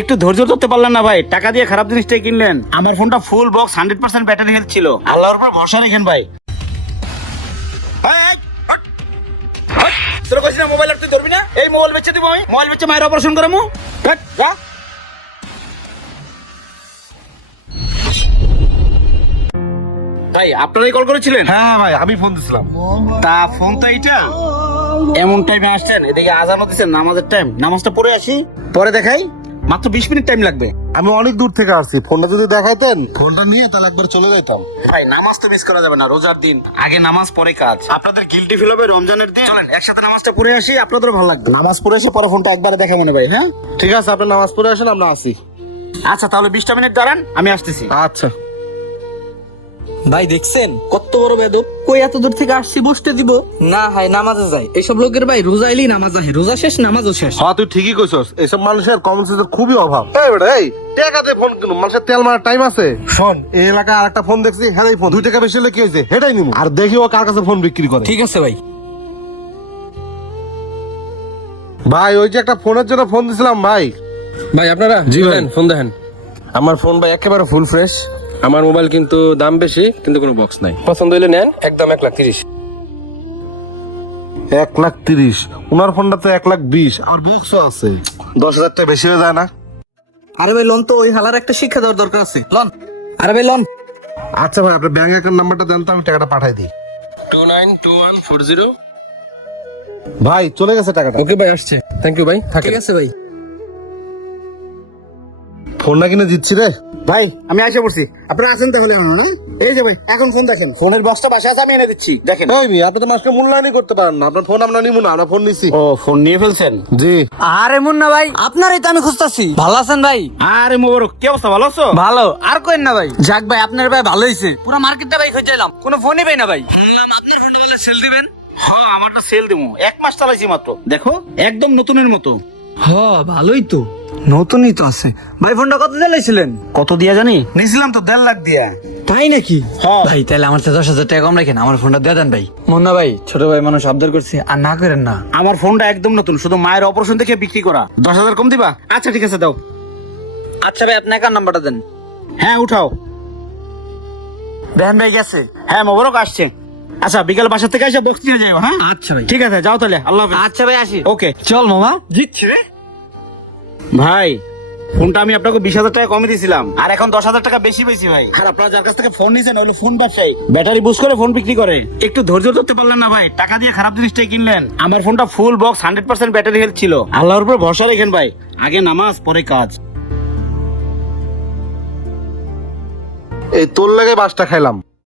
একটু ধৈর্য ধরতে পারলেন না ভাই, টাকা দিয়ে খারাপ জিনিসটাই কিনলেন। আমার ফোনটা ফুল বক্স 100% ব্যাটারি হেলথ ছিল। আল্লাহর উপর ভরসা রাখেন ভাই। তোর কইছিস না মোবাইল আর তুই ধরবি না? এই মোবাইল বেচে দিব আমি, মোবাইল বেচে মায়ের অপারেশন করামু। যা। ভাই আপনারাই কল করেছিলেন? হ্যাঁ ভাই, আমি ফোন দিছিলাম। তা ফোন তো এইটা এমন টাইমে আসছেন, এদিকে আজান হতেছে, নামাজের টাইম, নামাজটা পড়ে আসি পরে দেখাই, মাত্র 20 মিনিট টাইম লাগবে। আমি অনেক দূর থেকে আসছি, ফোনটা যদি দেখাইতেন ফোনটা নিয়ে তাহলে একবার চলে যাইতাম। ভাই নামাজ তো মিস করা যাবে না, রোজার দিন, আগে নামাজ পরে কাজ। আপনাদের গিল্টি ফিল হবে রমজানের দিন, চলেন একসাথে নামাজটা পড়ে আসি, আপনাদেরও ভালো লাগবে। নামাজ পড়ে এসে পরে ফোনটা একবারে দেখা মনে ভাই। হ্যাঁ ঠিক আছে, আপনি নামাজ পড়ে আসেন, আমরা আসি। আচ্ছা তাহলে 20টা মিনিট দাঁড়ান, আমি আসতেছি। আচ্ছা। ভাই দেখছেন কত বড় বেদব, কই এত দূর থেকে আসছি বসতে দিব না, হাই নামাজে যায়। এইসব লোকের ভাই রোজা এলেই নামাজ আহে, রোজা শেষ নামাজও শেষ। হ্যাঁ তুই ঠিকই কইছস, এসব মানুষের কমন সেন্সের খুবই অভাব। এই বেটা, এই টাকাতে ফোন কিনুম, মানুষের তেল মারার টাইম আছে? শোন, এই এলাকায় আরেকটা ফোন দেখছি, হ্যাঁ এই ফোন 2 টাকা বেশি হলে কি হয়েছে, হেটাই নিমু। আর দেখি ও কার কাছে ফোন বিক্রি করে। ঠিক আছে ভাই। ভাই ওই যে একটা ফোনের জন্য ফোন দিছিলাম ভাই। ভাই আপনারা জি ভাই। ফোন দেখেন। আমার ফোন ভাই একেবারে ফুল ফ্রেশ। আমার মোবাইল কিন্তু দাম বেশি, কিন্তু কোনো বক্স নাই। পছন্দ হইলে নেন, একদম 1,30,000। 1,30,000? ওনার ফোনটা তো 1,20,000, আর বক্সও আছে। 10,000 টাকা বেশি হয়ে যায় না? আরে ভাই লন তো, ওই হালার একটা শিক্ষা দেওয়ার দরকার আছে, লন। আরে ভাই লন। আচ্ছা ভাই, আপনার ব্যাংক অ্যাকাউন্ট নাম্বারটা দেন তো, আমি টাকাটা পাঠাই দিই। 292140। ভাই চলে গেছে টাকাটা। ওকে ভাই, আসছে। থ্যাংক ইউ ভাই, ঠিক থাকেন। আছে ভাই। ফোনটা কিনে দিচ্ছি রে। ভাই আমি আইসা পড়ছি, আপনারা আছেন তাহলে এখনো না? এই যে ভাই এখন ফোন দেখেন, ফোনের বক্সটা বাসায় আছে, আমি এনে দিচ্ছি দেখেন। ওই মি, আপনি তো মাসকে মূল্যায়নই করতে পারেন না। আপনার ফোন আমরা নিবো না, আমরা ফোন নিছি। ও ফোন নিয়ে ফেলছেন? জি। আরে মুন্না ভাই, আপনারই তো আমি খুঁজতাছি। ভালো আছেন ভাই? আরে মোবারক, কি অবস্থা, ভালো আছো? ভালো। আর কইন না ভাই। যাক ভাই, আপনার ভাই ভালো হইছে, পুরো মার্কেটটা ভাই খুঁজছিলাম, কোনো ফোনই পাই না ভাই। শুনলাম আপনার ফোনটা বলে সেল দিবেন। হ্যাঁ আমারটা সেল দিমু, 1 মাস চালাইছি মাত্র, দেখো একদম নতুনের মতো। হ্যাঁ ভালোই তো, নতুনই তো আছে। ভাই ফোনটা কত চালাইছিলেন? কত দিয়া জানি? নিছিলাম তো 1.5 লাখ দিয়া। তাই নাকি? হ্যাঁ। ভাই তাহলে আমার 10,000 টাকা কম রাখেন, আমার ফোনটা দিয়ে দেন ভাই। মুন্না ভাই, ছোট ভাই মানুষ আবদার করছি, আর না করেন না। আমার ফোনটা একদম নতুন, শুধু মায়ের অপারেশন থেকে বিক্রি করা। 10,000 কম দিবা? আচ্ছা ঠিক আছে দাও। আচ্ছা ভাই, আপনার কার নাম্বারটা দেন। হ্যাঁ উঠাও। দেন ভাই গেছে। হ্যাঁ মোবারক আসছে। আচ্ছা বিকাল বাসা থেকে এসে বক্স নিয়ে যাইও। হ্যাঁ আচ্ছা ভাই। ঠিক আছে, যাও তাহলে, আল্লাহ হাফেজ। আচ্ছা ভাই, আসি। ওকে চল মামা। জিতছে রে ভাই। ফোনটা আমি আপনাকে 20,000 টাকা কমে দিয়েছিলাম, আর এখন 10,000 টাকা বেশি পেয়েছি ভাই। আর আপনারা যার কাছ থেকে ফোন নিয়েছেন হলো ফোন ব্যবসায়ী, ব্যাটারি বুস্ট করে ফোন বিক্রি করে। একটু ধৈর্য ধরতে পারলেন না ভাই, টাকা দিয়ে খারাপ জিনিসটাই কিনলেন। আমার ফোনটা ফুল বক্স 100% ব্যাটারি হেলথ ছিল। আল্লাহর উপর ভরসা রাখেন ভাই, আগে নামাজ পরে কাজ। এই তোর লাগে বাসটা খাইলাম।